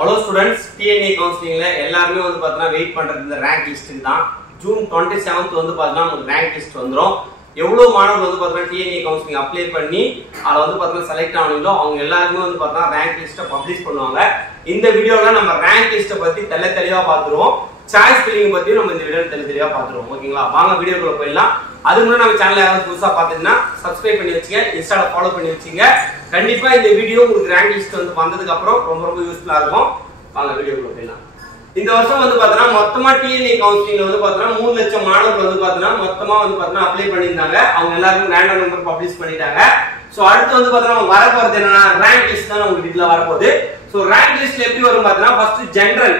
Hello students, TNA counseling la ellarume vandu pathina wait pandrathu indha rank list தான். June 27th வந்து பாத்தீங்கன்னா உங்களுக்கு rank list வந்துரும். எவ்வளவு மாணவர்கள் வந்து பாத்தீங்கன்னா TNA counseling அப்ளை பண்ணி அத வந்து பாத்தீங்கன்னா செலக்ட் ஆனீங்களோ அவங்க எல்லாருமே வந்து பாத்தீங்கன்னா rank list பப்ளிஷ் பண்ணுவாங்க. இந்த வீடியோல நம்ம rank list பத்தி தெளிவா பாத்துருவோம். சாய்ஸ் ஃபில்லிங் பத்தி நம்ம இந்த வீடியோல தெளிவா பாத்துருவோம். ஓகேங்களா? வாங்க வீடியோக்குள்ள போயிடலாம். அதுக்கு முன்னாடி நம்ம சேனலை யாராவது புதுசா பாத்தீங்கன்னா சப்ஸ்கிரைப் பண்ணி வச்சுங்க, இன்ஸ்டால ஃபாலோ பண்ணி வச்சுங்க. கண்டிப்பா இந்த வீடியோ உங்களுக்கு ரேங்க் லிஸ்ட் வந்து வந்ததுக்கு அப்புறம் ரொம்ப யூஸ்ஃபுல்லா இருக்கும். வாங்க வீடியோக்குள்ள போயிடலாம். இந்த வருஷம் வந்து பாத்தீங்கன்னா மொத்தமா TNA கவுன்சிலிங்ல வந்து பாத்தீங்கன்னா 3 லட்சம் மாணவர்கள் வந்து பாத்தீங்கன்னா மொத்தமா வந்து பாத்தீங்கன்னா அப்ளை பண்ணிருந்தாங்க. அவங்க எல்லாரும் ரேண்டம் நம்பர் பப்ளிஷ் பண்ணிட்டாங்க. சோ அடுத்து வந்து பாத்தீங்கன்னா வர போறது என்னன்னா ரேங்க் லிஸ்ட் தான் உங்களுக்கு இதுல வர போகுது. சோ ரேங்க் லிஸ்ட்ல எப்படி வரும் பாத்தீங்கன்னா ஃபர்ஸ்ட் ஜெனரல்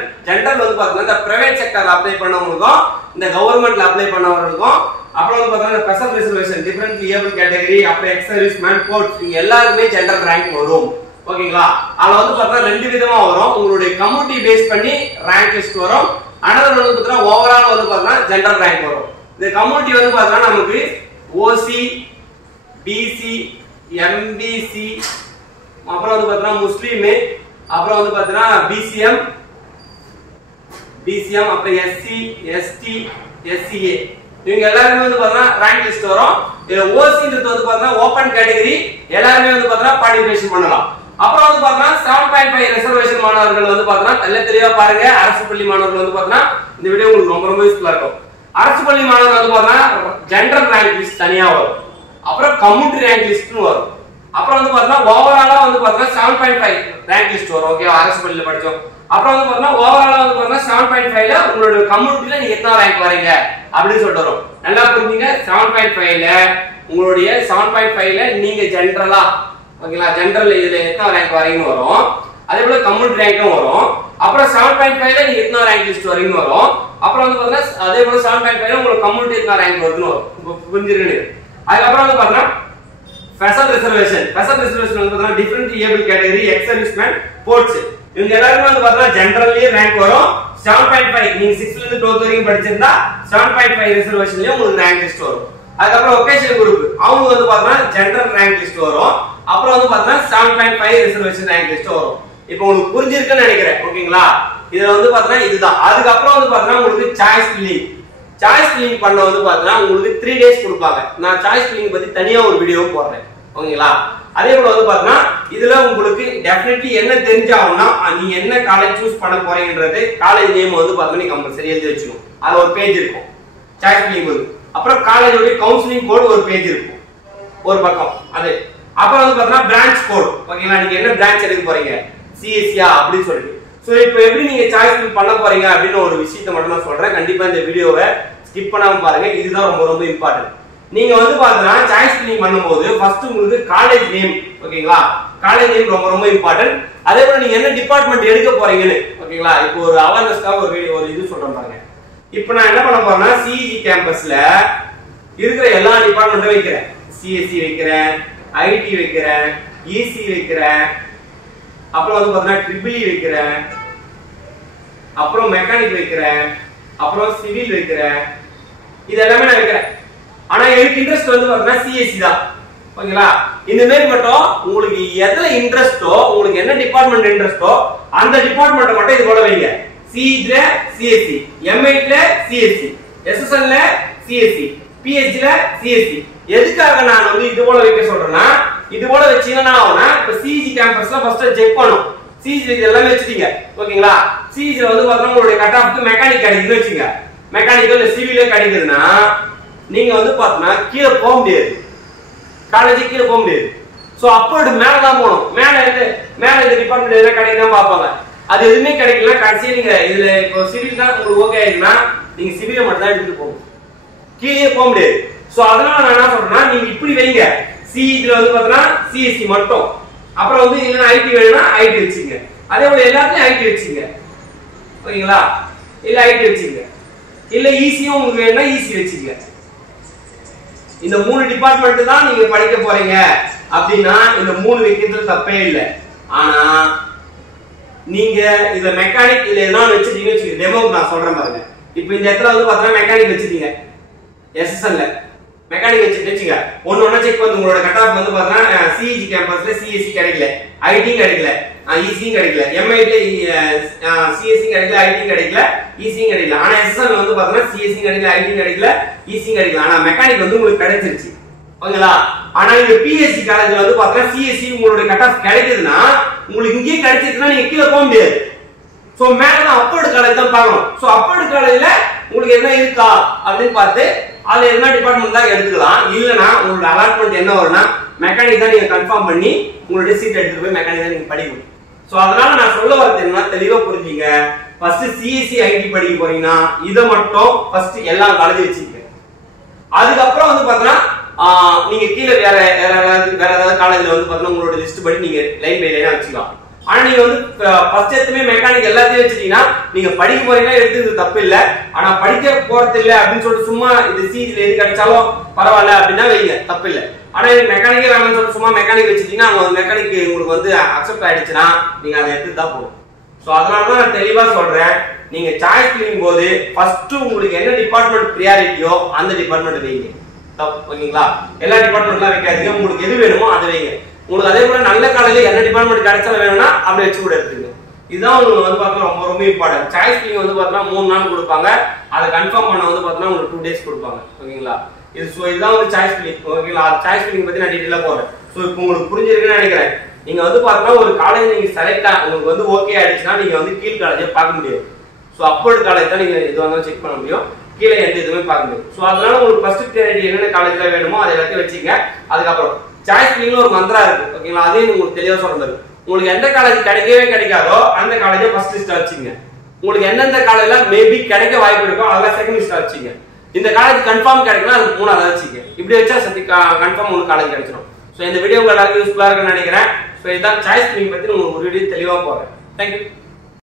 வந்து பாத்தீங்கன்னா இந்த பிரைவேட் செக்டர்ல அப்ளை பண்ணவங்களுக்கும் இந்த கவர்மெண்ட்ல அப்ளை பண்ணவங்களுக்கும் அப்புறம் வந்து பாத்தீங்கன்னா special reservation different able category அப்புறம் எக்ஸ் சர்வீஸ்மேன் போர்ட்ஸ் இங்க எல்லாருமே ஜெனரல் ரேங்க் வரும். ஓகேங்களா? அதுல வந்து பாத்தீங்கன்னா ரெண்டு விதமா வரும். உங்களுடைய கம்யூனிட்டி பேஸ் பண்ணி ரேங்க் லிஸ்ட் வரும். அனதர் வந்து பாத்தீங்கன்னா ஓவரால் வந்து பாத்தீங்கன்னா ஜெனரல் ரேங்க் வரும். இந்த கம்யூனிட்டி வந்து பாத்தீங்கன்னா நமக்கு ஓசி, பிசி, எம்பிசி, அப்புறம் வந்து பாத்தீங்கன்னா முஸ்லிம், அப்புறம் வந்து பாத்தீங்கன்னா பிசிஎம், அப்புறம் எஸ்சி, எஸ்டி, எஸ்சிஏ இவங்க எல்லாருமே வந்து பாத்தீங்கன்னா ரேங்க் லிஸ்ட் வரும். இதுல ஓசின்றது வந்து பாத்தீங்கன்னா ஓபன் கேட்டகரி எல்லாருமே வந்து பாத்தீங்கன்னா பார்ட்டிசிபேஷன் பண்ணலாம். அப்புறம் வந்து பாத்தீங்கன்னா 7.5 ரிசர்வேஷன் மாணவர்கள் வந்து பாத்தீங்கன்னா தெளிவா பாருங்க. அரசு பள்ளி மாணவர்கள் வந்து பாத்தீங்கன்னா இந்த வீடியோ உங்களுக்கு ரொம்ப யூஸ்ஃபுல்லா இருக்கும். அரசு பள்ளி மாணவர்கள் வந்து பாத்தீங்கன்னா ஜெனரல் ரேங்க் லிஸ்ட் தனியா வரும், அப்புறம் கம்யூனிட்டி ரேங்க் லிஸ்ட்னு வரும், அப்புறம் வந்து பாத்தீங்கன்னா ஓவராலா வந்து பாத்தீங்கன்னா 7.5 ரேங்க் லிஸ்ட் வரும். ஓகே, அரசு பள்ளியில படிச்சோம். அப்புறம் வந்து பாத்தீங்கன்னா ஓவராலா வந்து பாத்தீங்கன்னா 7.5ல உங்களோட கம்யூனிட்டில நீங்க எத்தனை ரேங்க் வரீங்க அப்படின்னு சொல்லிட்டு வரும். நல்லா புரிஞ்சுங்க. 7.5ல உங்களுடைய 7.5ல நீங்க ஜெனரலா ஓகேங்களா, ஜெனரல் இதுல எத்தனை ரேங்க் வரீங்கன்னு வரும். அதே போல கம்யூனிட்டி ரேங்க்கும் வரும். அப்புறம் 7.5ல நீங்க எத்தனை ரேங்க் லிஸ்ட் வரீங்கன்னு வரும். அப்புறம் வந்து பாத்தீங்கன்னா அதே போல 7.5ல உங்களுக்கு கம்யூனிட்டி எத்தனை ரேங்க் வருதுன்னு வரும். புரிஞ்சிருக்கு? அதுக்கப்புறம் வந்து பாத்தீங்கன்னா ஸ்பெஷல் ரிசர்வேஷன் வந்து பாத்தீங்கன்னா different able category ex serviceman sports இவங்க எல்லாருமே வந்து பாத்தீங்கன்னா ஜெனரல்லயே ரேங்க் வரும். 7.5 நீங்க 6ல இருந்து 12 வரைக்கும் படிச்சிருந்தா 7.5 ரிசர்வேஷன்லயே உங்களுக்கு ரேங்க் லிஸ்ட் வரும். அதுக்கப்புறம் ஒகேஷனல் குரூப் அவங்க வந்து பாத்தீங்கன்னா ஜெனரல் ரேங்க் லிஸ்ட் வரும். அப்புறம் வந்து பாத்தீங்கன்னா 7.5 ரிசர்வேஷன் ரேங்க் லிஸ்ட் வரும். இப்போ உங்களுக்கு புரிஞ்சிருக்குன்னு நினைக்கிறேன். ஓகேங்களா? இதுல வந்து பாத்தீங்கன்னா இதுதான். அதுக்கப்புறம் வந்து பாத்தீங்கன்னா உங்களுக்கு சாய்ஸ் ஃபில்லிங் பண்ண வந்து பாத்தீங்கன்னா உங்களுக்கு 3 டேஸ் கொடுப்பாங்க. நான் சாய்ஸ் ஃபில்லிங் பத்தி தனியா ஒரு வீடியோ போடுறேன். ஓகேங்களா? அதே போல வந்து பாத்தீங்கன்னா இதுல உங்களுக்கு டெஃபினெட்லி என்ன தெரிஞ்சாகணும்னா நீங்க என்ன காலேஜ் சூஸ் பண்ண போறீங்கன்றது காலேஜ் நேம் வந்து பாத்தீங்கன்னா நீங்க கம்பல்சரி எழுதி வச்சுக்கணும். அது ஒரு பேஜ் இருக்கும் சாய்ஸ் ஃபில்லிங் போது. அப்புறம் காலேஜோட கவுன்சிலிங் கோட் ஒரு பேஜ் இருக்கும் ஒரு பக்கம். அது அப்புறம் வந்து பாத்தீங்கன்னா பிரான்ச் கோட். ஓகேங்களா? நீங்க என்ன பிரான்ச் எடுக்க போறீங்க, சிஎஸ்சியா அப்படின்னு சொல்லிட்டு. சோ இப்போ எப்படி நீங்க சாய்ஸ் ஃபில் பண்ண போறீங்க அப்படின்னு ஒரு விஷயத்தை மட்டும் நான் சொல்றேன். கண்டிப்பா இந்த வீடியோவை ஸ்கிப் பண்ணாம பாருங்க. இதுதான் ரொம்ப இம்பார்ட்டன்ட். நீங்க வந்து பாத்தீங்கன்னா சாய்ஸ் ஃபில்லிங் பண்ணும்போது ஃபர்ஸ்ட் உங்களுக்கு காலேஜ் நேம். ஓகேங்களா? காலேஜ் நேம் ரொம்ப இம்பார்ட்டன்ட். அதே போல நீங்க என்ன டிபார்ட்மெண்ட் எடுக்க போறீங்கன்னு. ஓகேங்களா? இப்போ ஒரு அவேர்னஸ்க்காக ஒரு இது சொல்றேன் பாருங்க. இப்போ நான் என்ன பண்ண போறேன்னா சிஇஜி கேம்பஸ்ல இருக்கிற எல்லா டிபார்ட்மெண்ட்டும் வைக்கிறேன். சிஎஸ்சி வைக்கிறேன், ஐடி வைக்கிறேன், இசி வைக்கிறேன், அப்புறம் வந்து பாத்தீங்கன்னா ட்ரிபிள் வைக்கிறேன், அப்புறம் மெக்கானிக் வைக்கிறேன், அப்புறம் சிவில் வைக்கிறேன். இது எல்லாமே நான் வைக்கிறேன். ஆனா எனக்கு இன்ட்ரெஸ்ட் வந்து பாத்தீங்கன்னா சிஎஸ்சி தான். ஓகேங்களா? இந்த மாதிரி மட்டும் உங்களுக்கு எதுல இன்ட்ரெஸ்டோ, உங்களுக்கு என்ன டிபார்ட்மெண்ட் இன்ட்ரெஸ்டோ அந்த டிபார்ட்மெண்ட் மட்டும் இது போல வைங்க. சிஇஜில சிஎஸ்சி, எம்ஐடில சிஎஸ்சி, எஸ்எஸ்எல்ல சிஎஸ்சி, பிஹெச்ல சிஎஸ்சி. எதுக்காக நான் வந்து இது போல வைக்க சொல்றேன்னா இது போல வச்சீங்கன்னா இப்ப சிஇஜி கேம்பஸ்ல ஃபர்ஸ்ட் செக் பண்ணும். சிஇஜி எல்லாமே வச்சிட்டீங்க. ஓகேங்களா? சிஇஜில வந்து பாத்தீங்கன்னா உங்களுடைய கட் ஆஃப்க்கு மெக்கானிக் கிடைக்குதுன்னு வச்சுங்க. மெக்கானிக்கல் சிவில கிடைக்குதுன்னா நீங்க வந்து பாத்தீங்கன்னா கீழே போக முடியாது, காலேஜுக்கு கீழே போக முடியாது. சோ அப்போது மேலதான் போகணும். மேல இந்த டிபார்ட்மெண்ட் எல்லாம் கிடைக்குதான் பார்ப்பாங்க. அது எதுவுமே கிடைக்கல. கடைசியா நீங்க இதுல இப்போ சிவில் தான் உங்களுக்கு ஓகே ஆயிடுச்சுன்னா நீங்க சிவில மட்டும் தான் எடுத்துட்டு போகணும், கீழே போக முடியாது. சோ அதனால நான் என்ன சொல்றேன்னா நீங்க இப்படி வைங்க. சிஇஜில வந்து பாத்தீங்கன்னா சிஎஸ்சி மட்டும், அப்புறம் வந்து இல்லைன்னா ஐடி வேணும்னா ஐடி வச்சுங்க. அதே போல எல்லாத்தையும் ஐடி வச்சுங்க. ஓகேங்களா? இல்ல ஐடி வச்சுங்க, இல்ல ஈஸியும் உங்களுக்கு வேணும்னா ஈஸி வச்சுங்க. இந்த 3 டிபார்ட்மெண்ட் தான் நீங்க படிக்க போறீங்க அப்படின்னா இந்த 3 வைக்கிறதுல தப்பே இல்லை. ஆனா நீங்க இந்த மெக்கானிக் இல்ல எதனா வச்சிட்டீங்கன்னு வச்சுக்கோங்க. டெமோக்கு நான் சொல்றேன் பாருங்க. இப்போ இந்த இடத்துல வந்து பாத்தீங்கன்னா மெக்கானிக் வச்சிட்டீங்க எஸ்எஸ்எல்ல. மெக்கானிக் வச்சுங்க ஒன்னு ஒண்ணா செக் பண்ணி உங்களோட கட் ஆஃப் வந்து பாத்தீங்கன்னா சிஇஜி கேம்பஸ்ல சிஎஸ்சி கிடைக்கல, ஐடி கிடைக்கல, இசியும் கிடைக்கல, எம்ஐடி சிஎஸ்சி கிடைக்கல, ஐடி கிடைக்கல, இசியும் கிடைக்கல. ஆனா எஸ்எஸ்எல் வந்து பாத்தீங்கன்னா சிஎஸ்சி கிடைக்கல, ஐடி கிடைக்கல, இசியும் கிடைக்கல. ஆனா மெக்கானிக் வந்து உங்களுக்கு கிடைச்சிருச்சு ஓகேங்களா. ஆனா இந்த பிஎஸ்சி காலேஜ்ல வந்து பாத்தீங்கன்னா சிஎஸ்சி உங்களுடைய கட் ஆஃப் கிடைக்குதுன்னா உங்களுக்கு இங்கேயே கிடைச்சிருச்சுன்னா நீங்க கீழே போக முடியாது. சோ மேலதான் அப்போர்டு காலேஜ் தான் பார்க்கணும். சோ அப்போர்டு காலேஜ்ல உங்களுக்கு என்ன இருக்கா அப்படின்னு பார்த்து அதுல என்ன டிபார்ட்மெண்ட் தான் எடுத்துக்கலாம். இல்லனா உங்களோட அலாட்மெண்ட் என்ன வரும்னா மெக்கானிக் தான் நீங்க கன்ஃபார்ம் பண்ணி உங்களுடைய சீட் எடுத்துட்டு போய் மெக்கானிக் தான் நீங்க படிக்கணும். சோ அதனால நான் சொல்ல வரது என்ன தெளிவா புரிஞ்சுங்க. ஃபர்ஸ்ட் சிஎஸ்சி ஐடி படிக்க போறீங்கன்னா இத மட்டும் ஃபர்ஸ்ட் எல்லா காலேஜ் வச்சுக்கங்க. அதுக்கப்புறம் வந்து பாத்தீங்கன்னா நீங்க கீழே வேற ஏதாவது காலேஜ்ல வந்து பாத்தீங்கன்னா உங்களோட லிஸ்ட் படி நீங்க லைன் பை லைனா வச்சுக்கலாம். ஆனா நீங்க வந்து ஃபர்ஸ்ட் எடுத்துமே மெக்கானிக் எல்லாத்தையும் வச்சிட்டீங்கன்னா நீங்க படிக்க போறீங்கன்னா எடுத்துக்கிறது தப்பு இல்ல. ஆனா படிக்க போறது இல்ல அப்படின்னு சொல்லிட்டு சும்மா இது சிஜில எது கிடைச்சாலும் பரவாயில்ல அப்படின்னா வைங்க, தப்பு இல்ல. ஆனா எனக்கு மெக்கானிக்கே வேணும்னு சொல்லிட்டு சும்மா மெக்கானிக் வச்சிட்டீங்கன்னா அவங்க மெக்கானிக் உங்களுக்கு வந்து அக்செப்ட் ஆயிடுச்சுன்னா நீங்க அதை எடுத்து தான் போகணும். சோ அதனாலதான் நான் தெளிவா சொல்றேன், நீங்க சாய்ஸ் பில்லிங் போது ஃபர்ஸ்ட் உங்களுக்கு என்ன டிபார்ட்மெண்ட் பிரியாரிட்டியோ அந்த டிபார்ட்மெண்ட் வைங்க. ஓகேங்களா, எல்லா டிபார்ட்மெண்ட்லாம் வைக்காதீங்க, உங்களுக்கு எது வேணுமோ அதை வைங்க. உங்களுக்கு அதே போல நல்ல காலேஜ்ல என்ன டிபார்ட்மெண்ட் கிடைச்சாலும் வேணும்னா அப்படி வச்சு கூட எடுத்துங்க. இதுதான் உங்களுக்கு வந்து பாத்தீங்கன்னா ரொம்ப ரொம்ப இம்பார்ட்டன்ட். சாய்ஸ் பில்லிங் வந்து பாத்தீங்கன்னா 3 நாள் கொடுப்பாங்க, அதை கன்ஃபார்ம் பண்ண வந்து பாத்தீங்கன்னா உங்களுக்கு 2 days கொடுப்பாங்க. ஓகேங்களா, இதுதான் வந்து சாய்ஸ் பில்லிங். ஓகேங்களா, சாய்ஸ் பில்லிங் பத்தி நான் டீடைலா போறேன். சோ இப்போ உங்களுக்கு புரிஞ்சிருக்குன்னு நினைக்கிறேன். நீங்க வந்து பாத்தீங்கன்னா ஒரு காலேஜ் நீங்க செலக்ட் உங்களுக்கு வந்து ஓகே ஆயிடுச்சுன்னா நீங்க வந்து கீழ் காலேஜை பார்க்க முடியாது. சோ அப்போர்ட் காலேஜ் தான் நீங்க இது வந்து செக் பண்ண முடியும், கீழே எந்த இதுவுமே பார்க்க முடியும். சோ அதனால உங்களுக்கு ஃபர்ஸ்ட் பிரியாரிட்டி என்னென்ன காலேஜ்ல வேணுமோ அதை எல்லாத்தையும் வச்சுங்க. அதுக்கப்புறம் சாய்ஸ் பில்லிங்ல ஒரு மந்திரா இருக்கு ஓகேங்களா, அதையும் உங்களுக்கு தெளிவா சொல்றது. உங்களுக்கு எந்த காலேஜ் கிடைக்கவே கிடைக்காதோ அந்த காலேஜை ஃபர்ஸ்ட் லிஸ்ட் வச்சுங்க. உங்களுக்கு எந்தெந்த காலேஜ்ல மேபி கிடைக்க வாய்ப்பு இருக்கோ அதெல்லாம் செகண்ட் லிஸ்ட் வச்சுங்க. இந்த காலேஜ் கன்ஃபார்ம் கிடைக்கணும் அதுக்கு 3 வச்சுங்க. இப்படி வச்சா சத்தி கன்ஃபார்ம் உங்களுக்கு காலேஜ் கிடைச்சிடும். சோ இந்த வீடியோ உங்களுக்கு எல்லாருக்கும் யூஸ்ஃபுல்லா இருக்குன்னு நினைக்கிறேன். சோ இதான் சாய்ஸ் பில்லிங் பத்தி உங்களுக்கு ஒரு வீடியோ தெளிவா போறேன். தேங்க்யூ.